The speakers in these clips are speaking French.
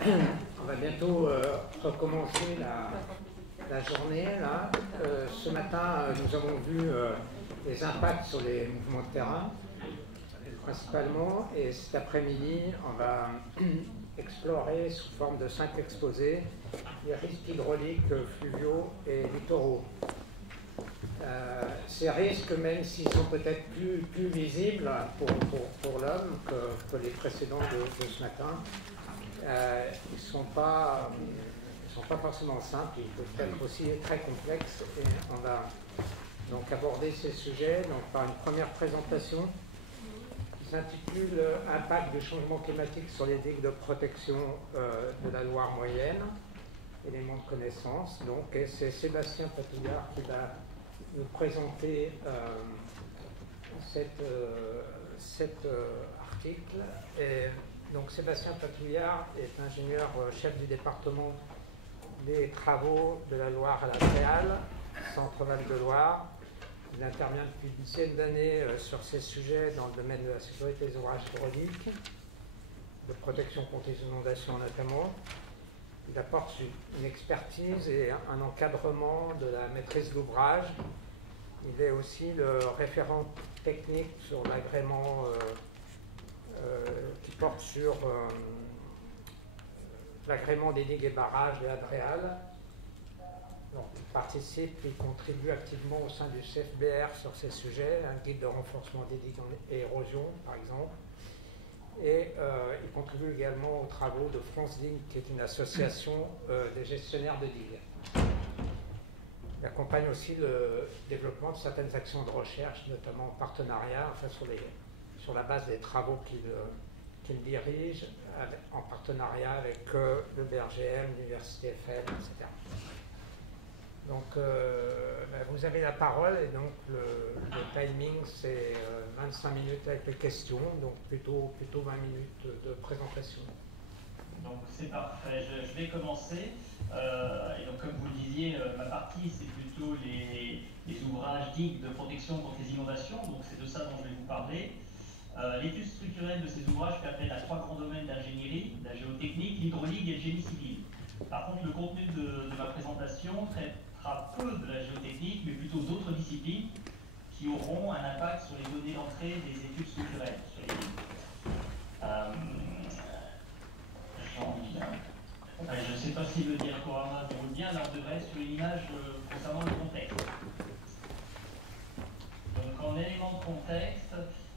On va bientôt recommencer la journée. Là. Ce matin, nous avons vu les impacts sur les mouvements de terrain, principalement, et cet après-midi, on va explorer sous forme de 5 exposés les risques hydrauliques, fluviaux et littoraux. Ces risques, même s'ils sont peut-être plus visibles pour l'homme que les précédents de ce matin, ils ne sont pas forcément simples, ils peuvent être aussi très complexes, et on va donc aborder ces sujets par une première présentation qui s'intitule « Impact du changement climatique sur les digues de protection de la Loire moyenne, éléments de connaissance ». Donc, c'est Sébastien Patouillard qui va nous présenter cet article. Et donc Sébastien Patouillard est ingénieur chef du département des travaux de la Loire à la Préale, Centre-Val de Loire. Il intervient depuis une dizaine d'années sur ces sujets dans le domaine de la sécurité des ouvrages hydrauliques, de protection contre les inondations notamment. Il apporte une expertise et un encadrement de la maîtrise d'ouvrage. Il est aussi le référent technique sur l'agrément qui porte sur l'agrément des digues et barrages de l'Adréal. Il participe et contribue activement au sein du CFBR sur ces sujets, un guide de renforcement des digues et érosion par exemple. Et il contribue également aux travaux de France Digue, qui est une association des gestionnaires de digues. Il accompagne aussi le développement de certaines actions de recherche, notamment en partenariat, enfin sur la base des travaux qu'il dirige, en partenariat avec le BRGM, l'Université FM, etc. Donc, vous avez la parole, et donc le timing, c'est 25 minutes avec les questions, donc plutôt 20 minutes de présentation. Donc c'est parfait, je vais commencer. Et donc comme vous le disiez, ma partie c'est plutôt les ouvrages digues de protection contre les inondations, donc c'est de ça dont je vais vous parler. L'étude structurelle de ces ouvrages fait appel à 3 grands domaines d'ingénierie, la géotechnique, l'hydraulique et le génie civil. Par contre, le contenu de ma présentation traitera peu de la géotechnique, mais plutôt d'autres disciplines qui auront un impact sur les données d'entrée des études structurelles. Je ne sais pas si le diaporama déroule bien, alors on devrait être sur une image concernant le contexte. Donc en élément de contexte,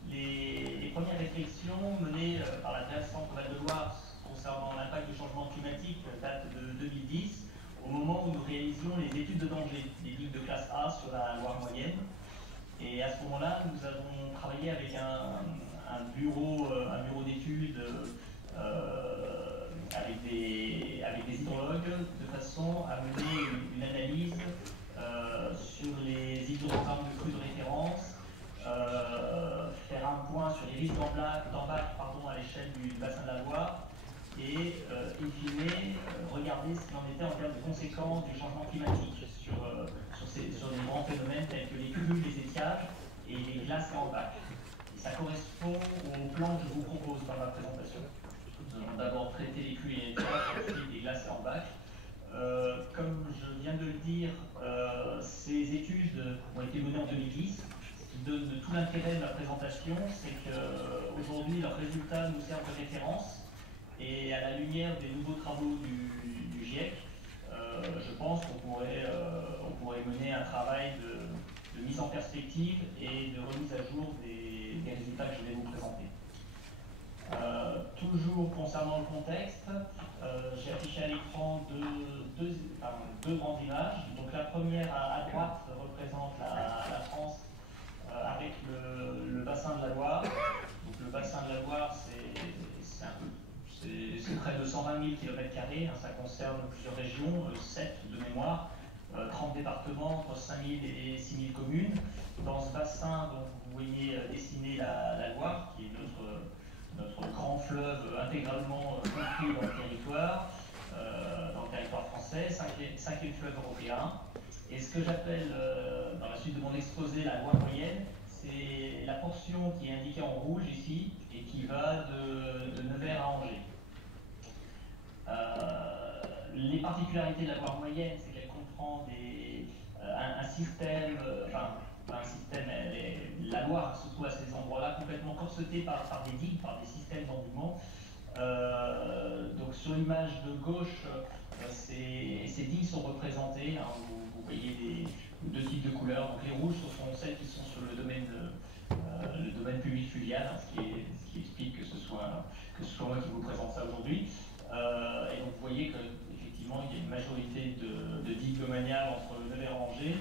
les premières réflexions menées par la DREAL Centre-Val de Loire concernant l'impact du changement climatique datent de 2010, au moment où nous réalisions les études de danger, les digues de classe A sur la Loire moyenne. Et à ce moment-là, nous avons travaillé avec un bureau d'études avec des hydrologues, de façon à mener une analyse sur les hydrogrammes de flux de référence, faire un point sur les risques d'embac à l'échelle du bassin de la Loire, et in fine, regarder ce qu'il en était en termes de conséquences du changement climatique sur des grands phénomènes tels que les cumuls des étiages et les glaces et embacs. Et ça correspond au plan que je vous propose dans ma présentation. Nous allons d'abord traiter les cumuls et les étiages, ensuite les glaces et embacs. Comme je viens de le dire, ces études ont été menées en 2010. Ce qui donne tout l'intérêt de ma présentation, c'est qu'aujourd'hui, leurs résultats nous servent de référence. Et à la lumière des nouveaux travaux du GIEC, je pense qu'on pourrait mener un travail de mise en perspective et de remise à jour des résultats que je vais vous présenter. Toujours concernant le contexte, j'ai affiché à l'écran deux grandes images. Donc la première à droite représente la France avec le bassin de la Loire. Donc le bassin de la Loire, c'est près de 120 000 km², ça concerne plusieurs régions, 7 de mémoire, 30 départements, entre 5 000 et 6 000 communes. Dans ce bassin, donc, vous voyez dessiner la Loire, qui est notre grand fleuve intégralement compris dans le territoire français, cinquième fleuve européen. Et ce que j'appelle, dans la suite de mon exposé, la Loire moyenne, c'est la portion qui est indiquée en rouge ici et qui va de Nevers à Angers. particularité de la Loire moyenne, c'est qu'elle comprend un système, la Loire se trouve à ces endroits-là complètement corsetés par des digues, par des systèmes d'endiguement. Donc sur l'image de gauche, ces digues sont représentées, hein, vous voyez deux types de couleurs. Donc les rouges, ce sont celles qui sont sur le domaine public fluvial, hein, ce qui explique que ce soit moi qui vous présente ça aujourd'hui. Et donc vous voyez qu'effectivement il y a une majorité de digues domaniales entre Nevers et Angers.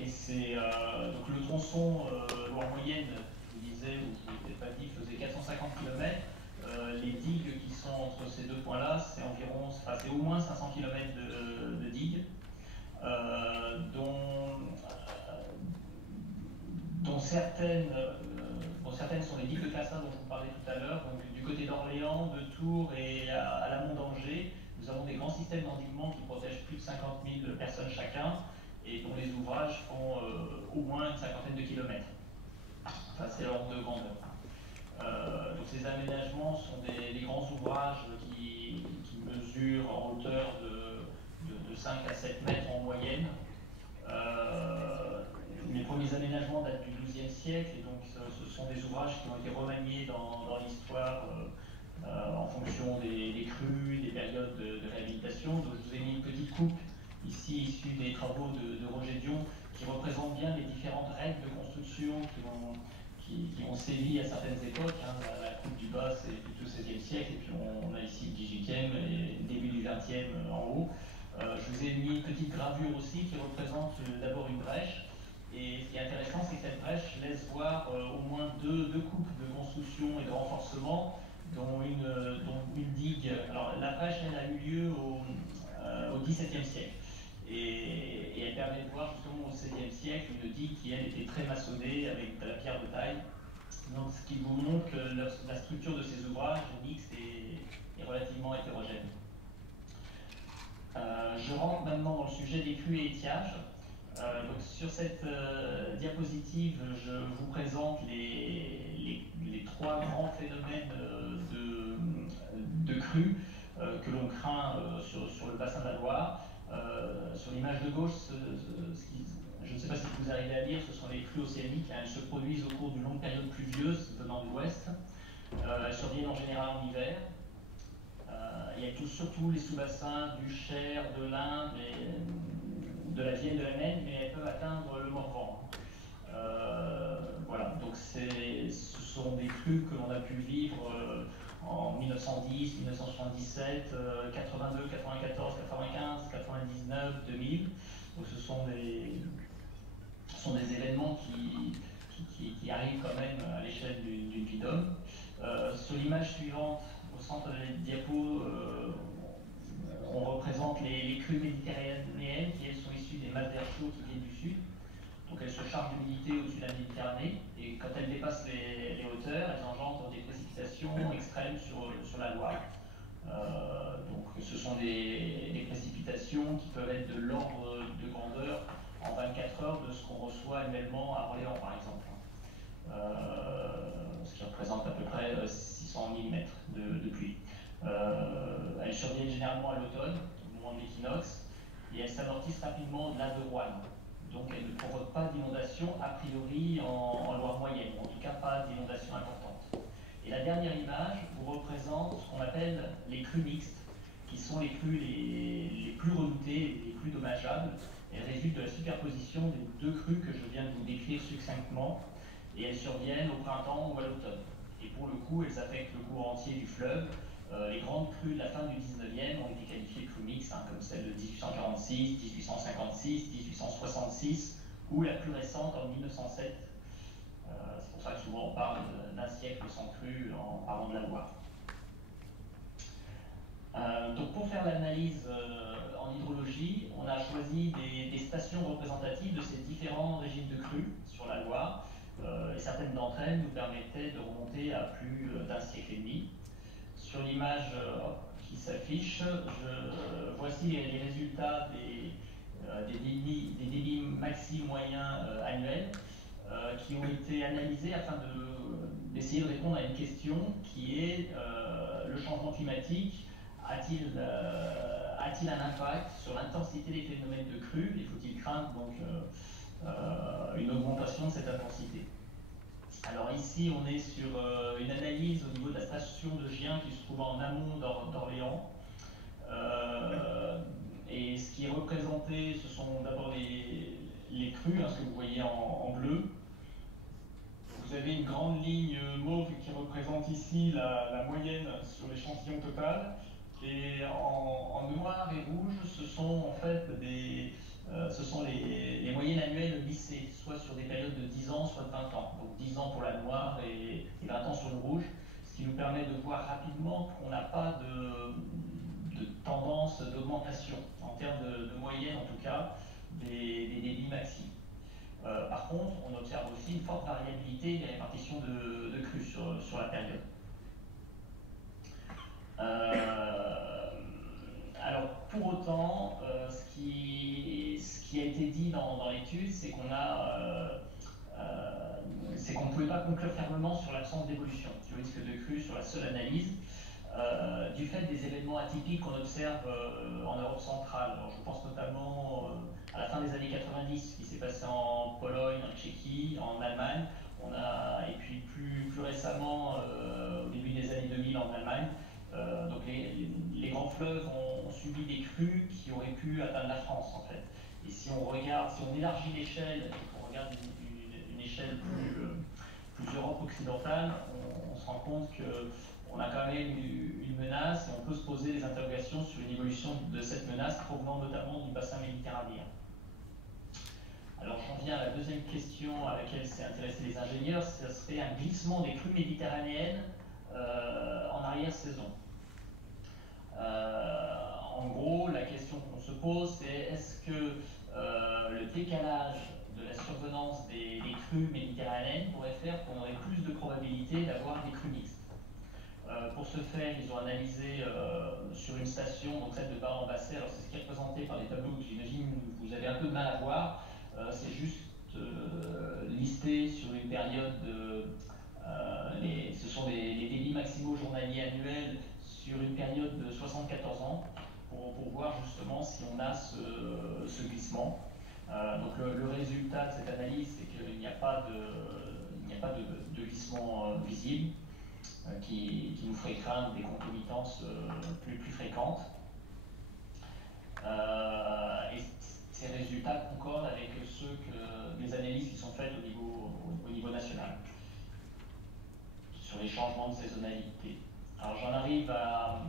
Et c'est donc le tronçon Loire moyenne, je vous disais, ou je ne l'ai peut-être pas dit, faisait 450 km. Les digues qui sont entre ces deux points-là, c'est au moins 500 km de digues, dont certaines sont les digues de Classin dont je vous parlais tout à l'heure. Donc du côté d'Orléans, de Tours et à l'amont d'Angers, nous avons des grands systèmes d'endiguement qui protègent plus de 50 000 personnes chacun et dont les ouvrages font au moins une cinquantaine de kilomètres. Enfin, c'est l'ordre de grandeur. Donc ces aménagements sont des grands ouvrages qui mesurent en hauteur de 5 à 7 mètres en moyenne. Les premiers aménagements datent du XIIe siècle et donc ce sont des ouvrages qui ont été remaniés dans l'histoire en fonction des crues, des périodes de réhabilitation. Donc je vous ai mis une petite coupe ici issue des travaux de Roger Dion qui représente bien les différentes règles de construction qui ont sévi à certaines époques. Hein. La coupe du bas, c'est plutôt le XVIe siècle, et puis on a ici le XVIIIe et début du XXe en haut. Je vous ai mis une petite gravure aussi qui représente d'abord une brèche. Et ce qui est intéressant, c'est que cette brèche laisse voir au moins deux coupes de construction et de renforcement, dont une digue. Alors la brèche, elle a eu lieu au XVIIe siècle. Et elle permet de voir justement au XVIe siècle une digue qui, elle, était très maçonnée avec de la pierre de taille. Donc ce qui vous montre que la structure de ces ouvrages mixtes est relativement hétérogène. Je rentre maintenant dans le sujet des crues et étiages. Donc sur cette diapositive, je vous présente les trois grands phénomènes de crues que l'on craint sur le bassin de la Loire. Sur l'image de gauche, je ne sais pas si vous arrivez à lire, ce sont les crues océaniques. Elles se produisent au cours d'une longue période pluvieuse venant de l'ouest. Elles surviennent en général en hiver. Et elles touchent surtout les sous-bassins du Cher, de l'Indre, de la Vienne, de la Maine, mais elles peuvent atteindre le Morvan. Voilà, donc ce sont des crues que l'on a pu vivre en 1910, 1977, 82, 94, 95, 99, 2000. Donc ce sont des événements qui arrivent quand même à l'échelle d'une vie d'homme. Sur l'image suivante, au centre de la diapo, on représente les crues méditerranéennes qui, elles, sont issues des masses d'air chaud qui viennent du sud. Donc elles se chargent d'humidité au-dessus de la Méditerranée et quand elles dépassent les hauteurs, elles engendrent des précipitations extrêmes sur la Loire. Donc ce sont des précipitations qui peuvent être de l'ordre de grandeur en 24 heures de ce qu'on reçoit annuellement à Orléans par exemple. Ce qui représente à peu près 600 mm de pluie. Elles surviennent généralement à l'automne, au moment de l'équinoxe, et elles s'amortissent rapidement au-delà de Roanne. Donc elles ne provoquent pas d'inondation a priori en Loire moyenne, ou en tout cas pas d'inondation importante. Et la dernière image vous représente ce qu'on appelle les crues mixtes, qui sont les crues les plus redoutées, les plus dommageables. Elles résultent de la superposition des deux crues que je viens de vous décrire succinctement, et elles surviennent au printemps ou à l'automne. Et pour le coup, elles affectent le cours entier du fleuve. Les grandes crues de la fin du 19e ont été qualifiées de crues mixtes, hein, comme celle de 1846, 1856, 1866, ou la plus récente en 1907. C'est pour ça que souvent on parle d'un siècle sans crue en parlant de la Loire. Donc pour faire l'analyse en hydrologie, on a choisi des stations représentatives de ces différents régimes de crues sur la Loire. Et certaines d'entre elles nous permettaient de remonter à plus d'un siècle et demi. Sur l'image qui s'affiche, voici les résultats des débits maxi moyens annuels qui ont été analysés afin d'essayer de répondre à une question qui est le changement climatique a-t-il un impact sur l'intensité des phénomènes de crue et faut-il craindre donc une augmentation de cette intensité? Alors ici, on est sur une analyse au niveau de la station de Gien qui se trouve en amont d'Orléans. Et ce qui est représenté, ce sont d'abord les crues, ce que vous voyez en bleu. Vous avez une grande ligne mauve qui représente ici la moyenne sur l'échantillon total. Et en noir et rouge, ce sont en fait les moyennes annuelles lissées, soit sur des périodes de 10 ans, soit de 20 ans. Donc 10 ans pour la noire et 20 ans sur le rouge, ce qui nous permet de voir rapidement qu'on n'a pas de tendance d'augmentation, en termes de moyenne en tout cas, des débits maxi. Par contre, on observe aussi une forte variabilité des répartitions de crues sur la période. Alors, pour autant, ce qui a été dit dans l'étude, c'est qu'on ne pouvait pas conclure fermement sur l'absence d'évolution du risque de crue sur la seule analyse, du fait des événements atypiques qu'on observe en Europe centrale. Alors, je pense notamment à la fin des années 90, ce qui s'est passé en Pologne, en Tchéquie, en Allemagne, et puis plus récemment, au début des années 2000 en Allemagne. Donc les grands fleuves ont subi des crues qui auraient pu atteindre la France en fait. Et si on élargit l'échelle et qu'on regarde une échelle plus Europe occidentale, on se rend compte qu'on a quand même une menace et on peut se poser des interrogations sur une évolution de cette menace provenant notamment du bassin méditerranéen. Alors j'en viens à la deuxième question à laquelle s'est intéressé les ingénieurs, ce serait un glissement des crues méditerranéennes en arrière-saison. En gros, la question qu'on se pose, c'est est-ce que le décalage de la survenance des crues méditerranéennes pourrait faire qu'on aurait plus de probabilité d'avoir des crues mixtes. Pour ce faire, ils ont analysé sur une station, donc celle de Bar-en-Bassée, alors c'est ce qui est représenté par des tableaux que j'imagine vous avez un peu de mal à voir, c'est juste listé sur une période ce sont les débits maximaux journaliers annuels sur une période de 74 ans pour voir justement si on a ce glissement. Donc le résultat de cette analyse, c'est qu'il n'y a pas de glissement visible qui nous ferait craindre des concomitances plus fréquentes. Et ces résultats concordent avec les analyses qui sont faites au niveau national sur les changements de saisonnalité. Alors j'en arrive à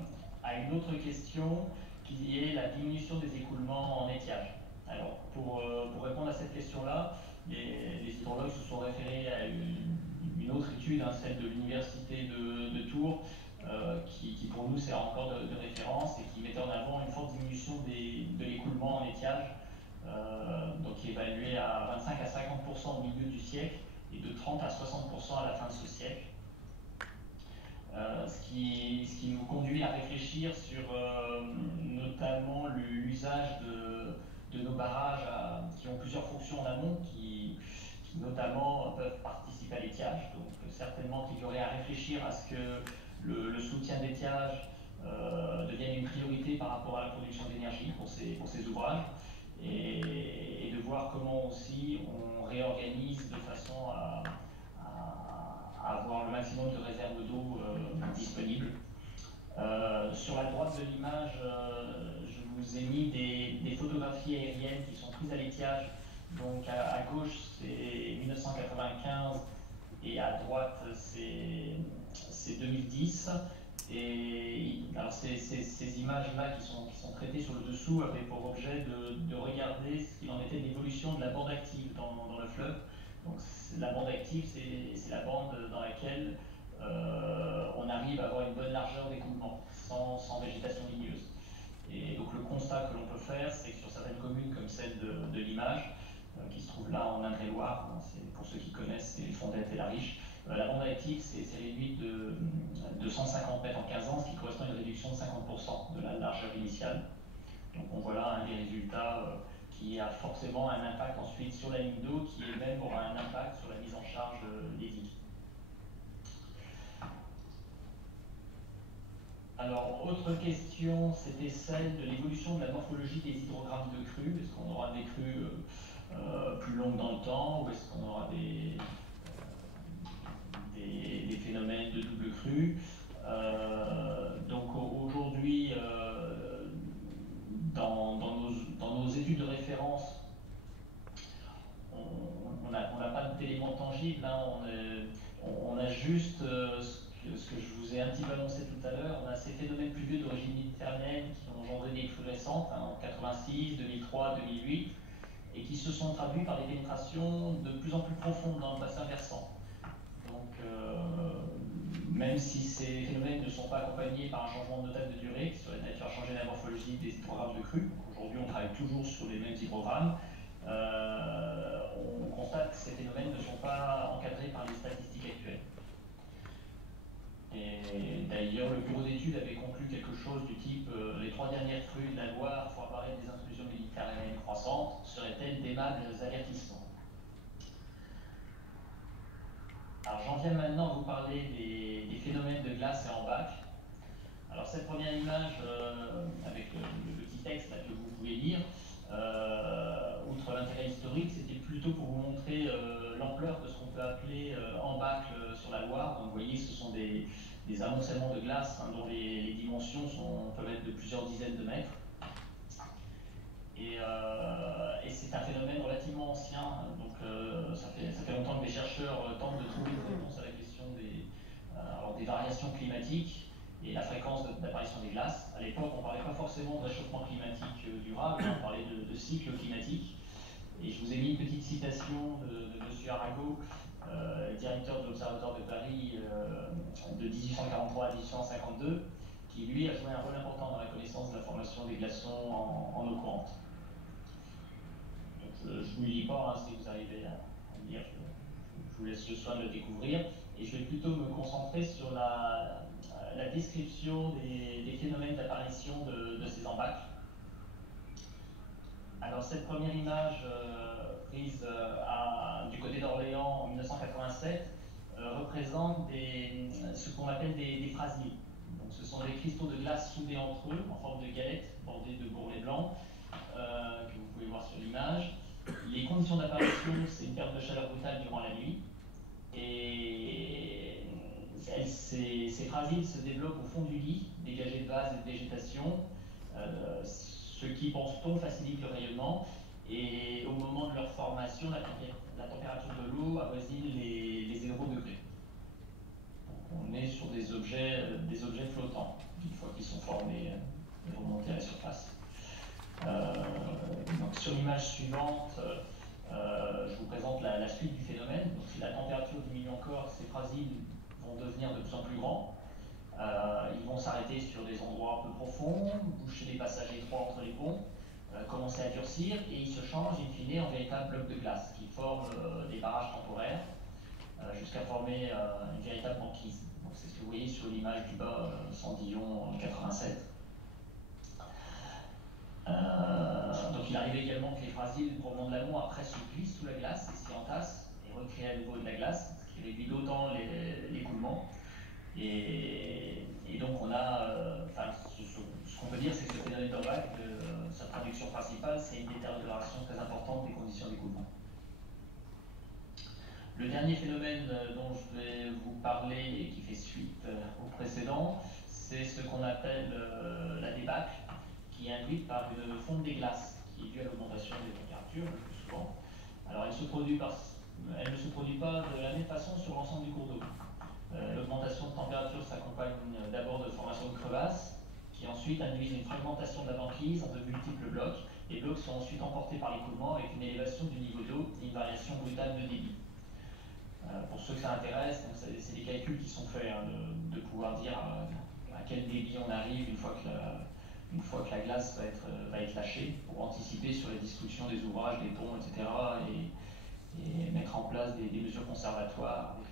une autre question qui est la diminution des écoulements en étiage. Alors pour répondre à cette question-là, les hydrologues se sont référés à une autre étude, celle de l'université de Tours, qui pour nous sert encore de référence et qui mettait en avant une forte diminution de l'écoulement en étiage, donc qui est évalué à 25 à 50% au milieu du siècle et de 30 à 60% à la fin de ce siècle. Ce qui nous conduit à réfléchir sur notamment l'usage de nos barrages qui ont plusieurs fonctions en amont, qui notamment peuvent participer à l'étiage. Donc certainement qu'il y aurait à réfléchir à ce que le soutien d'étiage devienne une priorité par rapport à la production d'énergie pour ces ouvrages et de voir comment aussi on réorganise de façon à avoir le maximum de réserves d'eau disponibles. Sur la droite de l'image, je vous ai mis des photographies aériennes qui sont prises à l'étiage. Donc à gauche, c'est 1995 et à droite, c'est 2010. Et alors ces images-là qui sont traitées sur le dessous avaient pour objet de regarder ce qu'il en était de l'évolution de la bande active dans le fleuve. Donc la bande active, c'est la bande dans laquelle on arrive à avoir une bonne largeur d'écoulement, sans végétation ligneuse. Et donc le constat que l'on peut faire, c'est que sur certaines communes comme celle de l'image, qui se trouve là en Indre-et-Loire, pour ceux qui connaissent, c'est les Fondettes et la Riche, la bande active s'est réduite de 150 mètres en 15 ans, ce qui correspond à une réduction de 50% de la largeur initiale. Donc on voit là un des résultats qui a forcément un impact ensuite sur la ligne d'eau, qui elle-même aura un impact sur la mise en charge des digues. Alors, autre question, c'était celle de l'évolution de la morphologie des hydrogrammes de crues. Est-ce qu'on aura des crues plus longues dans le temps, ou est-ce qu'on aura des phénomènes de double crue? Donc aujourd'hui, dans nos études de référence, on n'a pas d'éléments tangibles, hein. On a juste ce que je vous ai un petit peu annoncé tout à l'heure. On a ces phénomènes pluvieux d'origine méditerranéenne qui ont engendré des crues récentes, hein, en 86, 2003, 2008, et qui se sont traduits par des pénétrations de plus en plus profondes dans le bassin versant. Donc, même si ces phénomènes ne sont pas accompagnés par un changement notable de durée, qui serait de nature à changer la morphologie des hydrogrammes de crue, aujourd'hui on travaille toujours sur les mêmes hydrogrammes, on constate que ces phénomènes ne sont pas encadrés par les statistiques actuelles. Et d'ailleurs, le bureau d'études avait conclu quelque chose du type les 3 dernières crues de la Loire font apparaître des intrusions méditerranéennes croissantes, seraient-elles d'aimables avertissements? Alors j'en viens maintenant à vous parler des phénomènes de glace et en bac. Alors cette première image, avec le petit texte là, que vous pouvez lire, outre l'intérêt historique, c'était plutôt pour vous montrer l'ampleur de ce qu'on peut appeler en bac sur la Loire. Donc vous voyez, ce sont des amoncellements de glace, hein, dont les dimensions peuvent être de plusieurs dizaines de mètres. Et c'est un phénomène relativement ancien, donc ça fait longtemps que les chercheurs tentent de trouver une réponse à la question des variations climatiques et la fréquence d'apparition des glaces. À l'époque, on ne parlait pas forcément de réchauffement climatique durable, on parlait de cycle climatique. Et je vous ai mis une petite citation de M. Arago, directeur de l'Observatoire de Paris de 1843 à 1852, qui lui a joué un rôle important dans la connaissance de la formation des glaçons en eau courante. Je ne vous le lis pas, hein, si vous arrivez à le lire, je vous laisse le soin de le découvrir. Et je vais plutôt me concentrer sur la description des phénomènes d'apparition de ces embâcles. Alors cette première image prise du côté d'Orléans en 1987 représente ce qu'on appelle des phrasiers. Donc ce sont des cristaux de glace soudés entre eux en forme de galette bordés de bourrelets blancs que vous pouvez voir sur l'image. Les conditions d'apparition, c'est une perte de chaleur brutale durant la nuit. Et ces phrasiles se développent au fond du lit, dégagés de vase et de végétation, ce qui, pense-t-on, facilite le rayonnement. Et au moment de leur formation, la température de l'eau avoisine les 0 degrés. Donc on est sur des objets flottants, une fois qu'ils sont formés et remontés à la surface. Donc sur l'image suivante, je vous présente la suite du phénomène. Donc si la température diminue encore, ces phrasiles vont devenir de plus en plus grands. Ils vont s'arrêter sur des endroits un peu profonds, boucher les passages étroits entre les ponts, commencer à durcir, et ils se changent in fine en véritables blocs de glace qui forment des barrages temporaires jusqu'à former une véritable banquise. Donc c'est ce que vous voyez sur l'image du bas, Sandillon 87. Donc il arrive également que les phrasiles provenant de l'amont après se glissent sous la glace et s'y entassent et recréent à nouveau de la glace, ce qui réduit d'autant l'écoulement. Et donc on a, ce qu'on peut dire, c'est que ce phénomène d'embâcle, sa traduction principale, c'est une détérioration très importante des conditions d'écoulement. Le dernier phénomène dont je vais vous parler et qui fait suite au précédent, c'est ce qu'on appelle la débâcle, qui est induite par une fonte des glaces, qui est due à l'augmentation des températures le plus souvent. Alors elle ne se produit pas de la même façon sur l'ensemble du cours d'eau. L'augmentation de température s'accompagne d'abord de formation de crevasses, qui ensuite induisent une fragmentation de la banquise en de multiples blocs. Les blocs sont ensuite emportés par l'écoulement avec une élévation du niveau d'eau et une variation brutale de débit. Pour ceux que ça intéresse, c'est des calculs qui sont faits, hein, de pouvoir dire à quel débit on arrive une fois que la glace va être lâchée, pour anticiper sur la destruction des ouvrages, des ponts, etc. et mettre en place des mesures conservatoires avec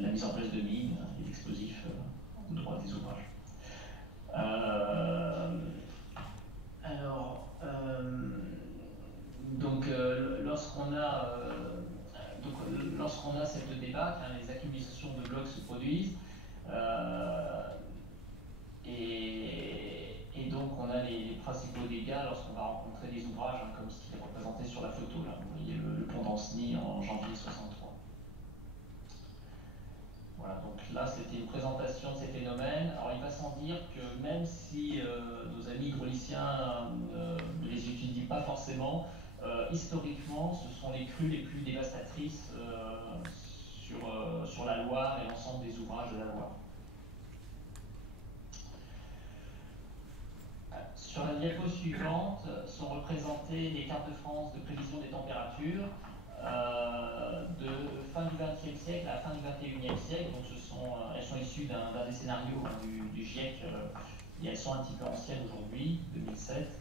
la mise en place de mines et d'explosifs au droit des ouvrages. Lorsqu'on a cette débâcle, hein, les accumulations de blocs se produisent, c'était une présentation de ces phénomènes. Alors il va sans dire que même si nos amis hydrauliciens ne les étudient pas forcément, historiquement, ce sont les crues les plus dévastatrices sur la Loire et l'ensemble des ouvrages de la Loire. Sur la diapo suivante sont représentées les cartes de France de prévision des températures de fin du XXe siècle à la fin du XXIe siècle. Donc elles sont issues d'un des scénarios du GIEC, et elles sont un petit peu anciennes aujourd'hui, 2007.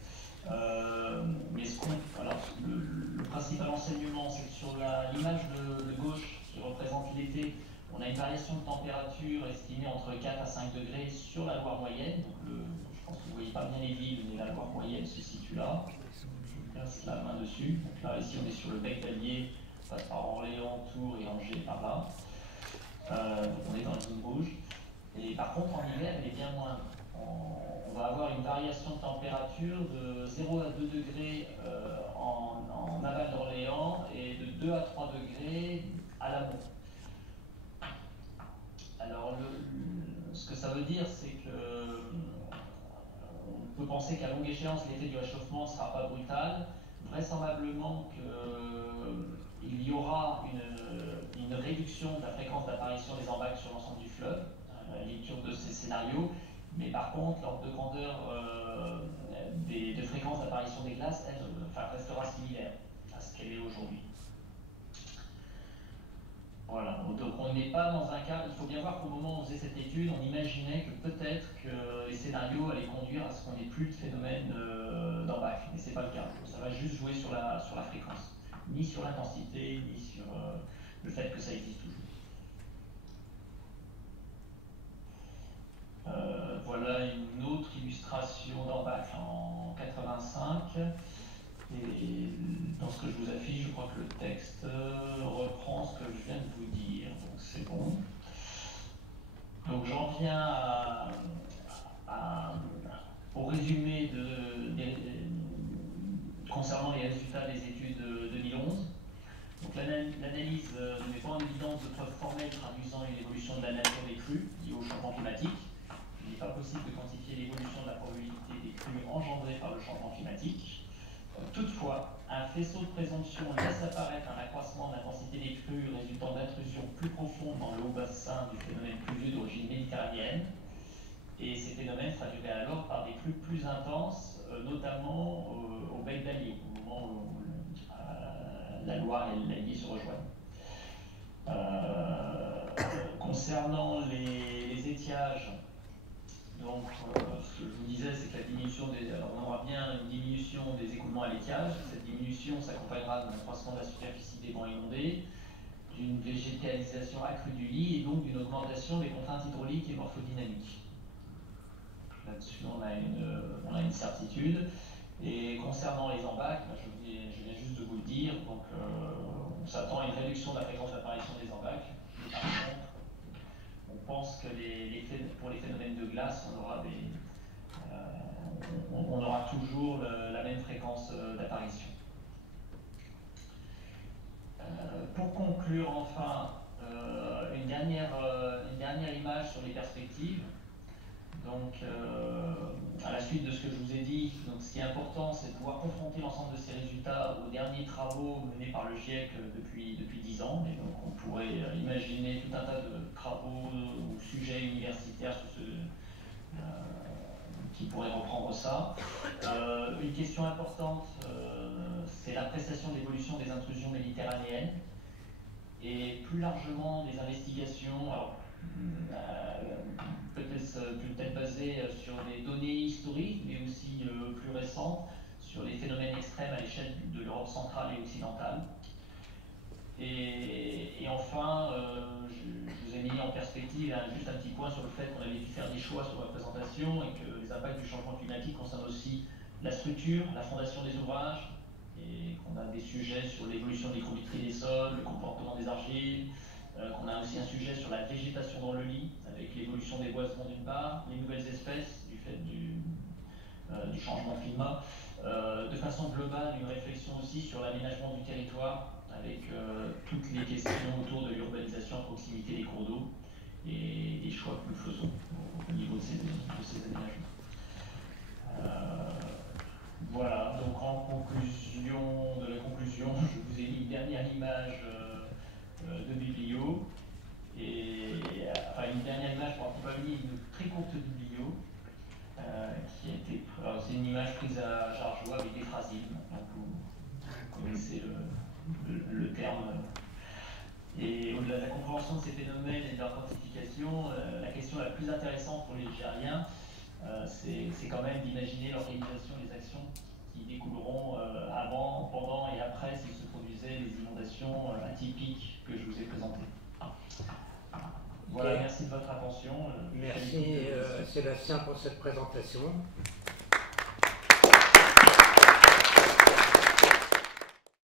Mais le principal enseignement, c'est que sur l'image de gauche qui représente l'été, on a une variation de température estimée entre 4 à 5 degrés sur la Loire moyenne. Donc je pense que vous ne voyez pas bien les villes, mais la Loire moyenne se situe là. Je place la main dessus. Donc là, ici, on est sur le bec d'Allier, on passe par Orléans, Tours et Angers par là. On est dans la zone rouge. Et par contre, en hiver, elle est bien moindre. On va avoir une variation de température de 0 à 2 degrés en aval d'Orléans et de 2 à 3 degrés à l'amont. Alors, ce que ça veut dire, c'est que on peut penser qu'à longue échéance, l'effet du réchauffement ne sera pas brutal. Vraisemblablement qu'il y aura une réduction de la fréquence d'apparition des embâcles sur l'ensemble du fleuve, à la lecture de ces scénarios. Mais par contre, l'ordre de grandeur de fréquence d'apparition des glaces, elle, restera similaire à ce qu'elle est aujourd'hui. Voilà, donc on n'est pas dans un cas, il faut bien voir qu'au moment où on faisait cette étude, on imaginait que peut-être que les scénarios allaient conduire à ce qu'on n'ait plus de phénomène d'embâcle, mais ce n'est pas le cas. Ça va juste jouer sur la fréquence, ni sur l'intensité, ni sur le fait que ça existe toujours. Voilà une autre illustration d'embâcle en 85. Et dans ce que je vous affiche, je crois que le texte reprend ce que je viens de vous dire, donc c'est bon. Donc j'en viens au résumé concernant les résultats des études de 2011. Donc l'analyse ne met pas en évidence de preuves formelles traduisant une évolution de la nature des crues liées au changement climatique. Il n'est pas possible de quantifier l'évolution de la probabilité des crues engendrées par le changement climatique. Toutefois, un faisceau de présomption laisse apparaître un accroissement de l'intensité des crues résultant d'intrusions plus profondes dans le haut bassin du phénomène pluvieux d'origine méditerranéenne. Et ces phénomènes se traduiraient alors par des crues plus intenses, notamment au bec d'Allier, au moment où la Loire et l'Allier se rejoignent. Concernant les étiages, donc, ce que je vous disais, c'est que la diminution alors on aura bien une diminution des écoulements à l'étiage. Cette diminution s'accompagnera d'un accroissement de la superficie des bancs inondés, d'une végétalisation accrue du lit et donc d'une augmentation des contraintes hydrauliques et morphodynamiques. Là-dessus, on a une certitude. Et concernant les embâcles, je viens juste de vous le dire, donc on s'attend à une réduction de la fréquence d'apparition des embâcles. Par contre, on pense que pour les phénomènes de glace, on aura toujours la même fréquence d'apparition. Pour conclure enfin, une dernière image sur les perspectives. Donc, à la suite de ce que je vous ai dit, donc, ce qui est important, c'est de pouvoir confronter l'ensemble de ces résultats aux derniers travaux menés par le GIEC depuis 10 ans. Et donc, on pourrait imaginer tout un tas de travaux ou sujets universitaires qui pourraient reprendre ça. Une question importante, c'est l'appréciation de l'évolution des intrusions méditerranéennes et plus largement des investigations. Alors, peut-être basé sur des données historiques, mais aussi plus récentes, sur les phénomènes extrêmes à l'échelle de l'Europe centrale et occidentale. Et enfin, je vous ai mis en perspective juste un petit point sur le fait qu'on avait dû faire des choix sur la présentation et que les impacts du changement climatique concernent aussi la structure, la fondation des ouvrages, et qu'on a des sujets sur l'évolution de l'écométrie des sols, le comportement des argiles, qu'on a aussi un sujet sur la végétation dans le lit, avec l'évolution des boisements d'une part, les nouvelles espèces du fait du changement climat. De façon globale, une réflexion aussi sur l'aménagement du territoire, avec toutes les questions autour de l'urbanisation à proximité des cours d'eau. et des choix que nous faisons au niveau de ces aménagements. Voilà, donc en conclusion de la conclusion, je vous ai mis une dernière image de biblio, une dernière image pour accompagner une très courte biblio, qui a été, c'est une image prise à Jargeau avec des phrasismes, donc vous connaissez le terme. Et au-delà de la compréhension de ces phénomènes et de leur quantification, la question la plus intéressante pour les Ligériens, c'est quand même d'imaginer l'organisation des actions qui découleront avant, pendant et après s'il se produisait les inondations atypiques que je vous ai présentées. Voilà, merci de votre attention. Merci Sébastien pour cette présentation.